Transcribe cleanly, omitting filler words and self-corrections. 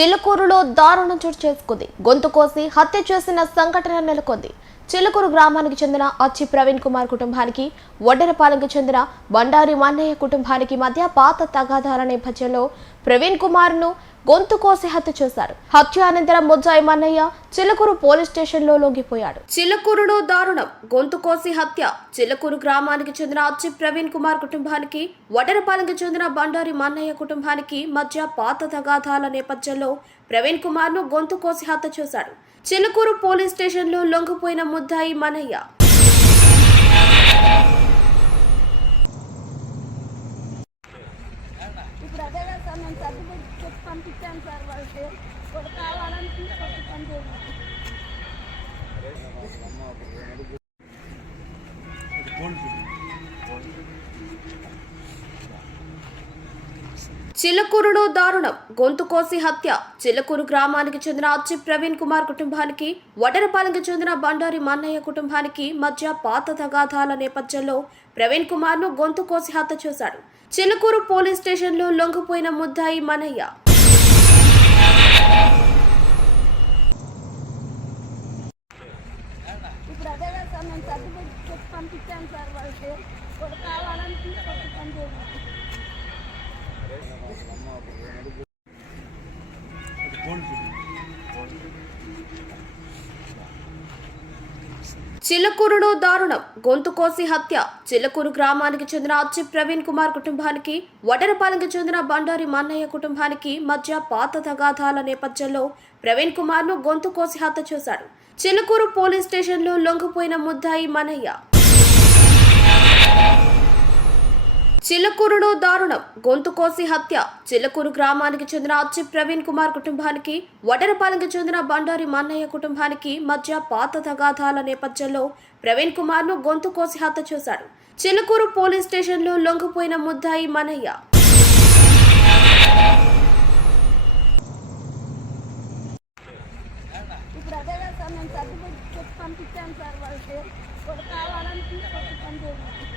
చిలుకూరులో దారుణం చోటు చేసుకుంది. గొంతు కోసి హత్య చేసిన సంఘటన నెలకొంది. చిలుకూరు గ్రామానికి చెందిన అచ్చి ప్రవీణ్ కుమార్ కుటుంబానికి, వడ్డెరపాలెంకి చెందిన బండారి మన్నయ్య కుటుంబానికి మధ్య పాత తగాదాల నేపథ్యంలో ప్రవీణ్ కుమార్ ను గొంతు కోసి హత్య చేశారు. హత్య అనంతరం ముద్దాయి మన్నయ్య చిలుకూరు పోలీస్ స్టేషన్ లో లొంగిపోయాడు. చిలుకూరులో దారుణం, గొంతు కోసి హత్య. చిలుకూరు గ్రామానికి చెందిన అచ్చి ప్రవీణ్ కుమార్ కుటుంబానికి, వడ్డెరపాలెంకి చెందిన బండారి మన్నయ్య కుటుంబానికి మధ్య పాత తగాదాల నేపథ్యంలో ప్రవీణ్ కుమార్ ను గొంతు కోసి హత్య చేశాడు. చిలుకూరు పోలీస్ స్టేషన్ లో లొంగిపోయిన ముద్దాయి మన్నయ్య ఇప్పుడు అదే కదా సార్, నేను సర్టిఫికేట్ చెప్పి పంపించాను సార్. వాళ్ళకి కూడా కావాలని తీసుకొచ్చి పనిచేయాలి. చిలుకూరులో దారుణం, గొంతు కోసి హత్య. చిలుకూరు గ్రామానికి చెందిన అచ్చి ప్రవీణ్ కుమార్ కుటుంబానికి, వడ్డెరపాలెంకి చెందిన బండారి మన్నయ్య కుటుంబానికి మధ్య పాత తగాదాల నేపథ్యంలో ప్రవీణ్ కుమార్ ను గొంతు కోసి హత్య చేశాడు. చిలుకూరు పోలీస్ స్టేషన్ లో లొంగిపోయిన ముద్దాయి మన్నయ్య ఇప్పుడు అదే కదా సార్, నేను సర్టిఫికేట్ చెప్పి పంపించాను సార్. వాళ్ళకి కూడా కావాలని తీసుకొచ్చి పనిచేయాలి. చిలుకూరులో దారుణం, గొంతు కోసి హత్య. చిలుకూరు గ్రామానికి చెందిన అచ్చి ప్రవీణ్ కుమార్ కుటుంబానికి, వడ్డెరపాలెంకి చెందిన బండారి మన్నయ్య కుటుంబానికి మధ్య పాత తగాదాల నేపథ్యంలో ప్రవీణ్ కుమార్ ను గొంతు కోసి హత్య చేశాడు. చిలుకూరు పోలీస్ స్టేషన్ లో లొంగిపోయిన ముద్దాయి మన్నయ్య చిలుకూరులో దారుణం, గొంతు కోసి హత్య. చిలుకూరు గ్రామానికి చెందిన అచ్చి ప్రవీణ్ కుమార్ కుటుంబానికి, వడ్డెరపాలెంకి చెందిన బండారి మన్నయ్య కుటుంబానికి మధ్య పాత తగాదాల నేపథ్యంలో ప్రవీణ్ కుమార్ ను గొంతు కోసి హత్య చేశాడు. చిలుకూరు పోలీస్ స్టేషన్ లో లొంగిపోయిన ముద్దాయి మన్నయ్య ఇప్పుడు అదే కదా సార్, నేను సర్టిఫికేట్ చెప్పి పంపించాను సార్. వాళ్ళకి కూడా కావాలని తీసుకొచ్చి పనిచేయాలి.